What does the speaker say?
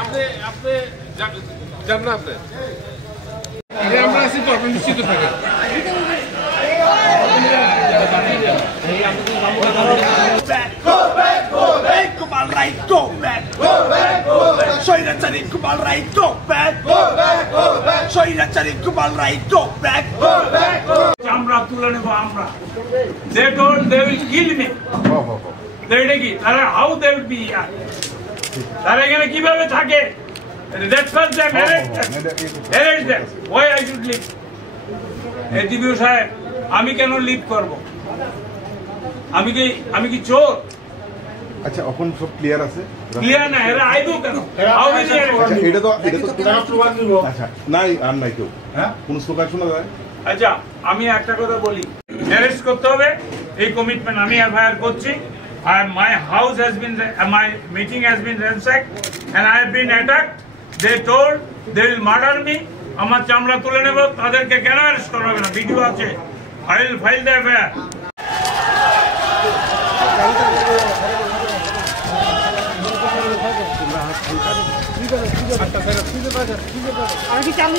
আপনি আপনি জান না আপনি আমরা আছি তো আপনি নিশ্চিত থাকেন। Kumal right, go back. Soirachari Kumal right, go back. Soirachari Kumal right, go back. আমরা তুলে নেব আমরা। They told they will kill me. দেখে কি তারা how they will be here? তারা এখানে কিভাবে থাকে? That's what they arrest them. Why I should leave? এদিবিউ সাহেব আমি কেন লিভ করব? আমি কি চোর? আচ্ছা এখন সব ক্লিয়ার আছে? ক্লিয়ার না এরা আইবো কেন? How many? আচ্ছা এটা তো আচ্ছা নাই আর নাই কেউ হ্যাঁ কোন স্লোগান শোনা যায়? আচ্ছা আমি একটা কথা বলি অ্যারেস্ট করতে হবে এই কমিটমেন্ট আমি এফআইআর করছি and my house has been my meeting has been ransacked and I have been attacked. They told they will murder me. আমার চামড়া তুলে নেব তাদেরকে কেন অ্যারেস্ট করা হবে না? ভিডিও আছে I will file the FIR. আর কি চাল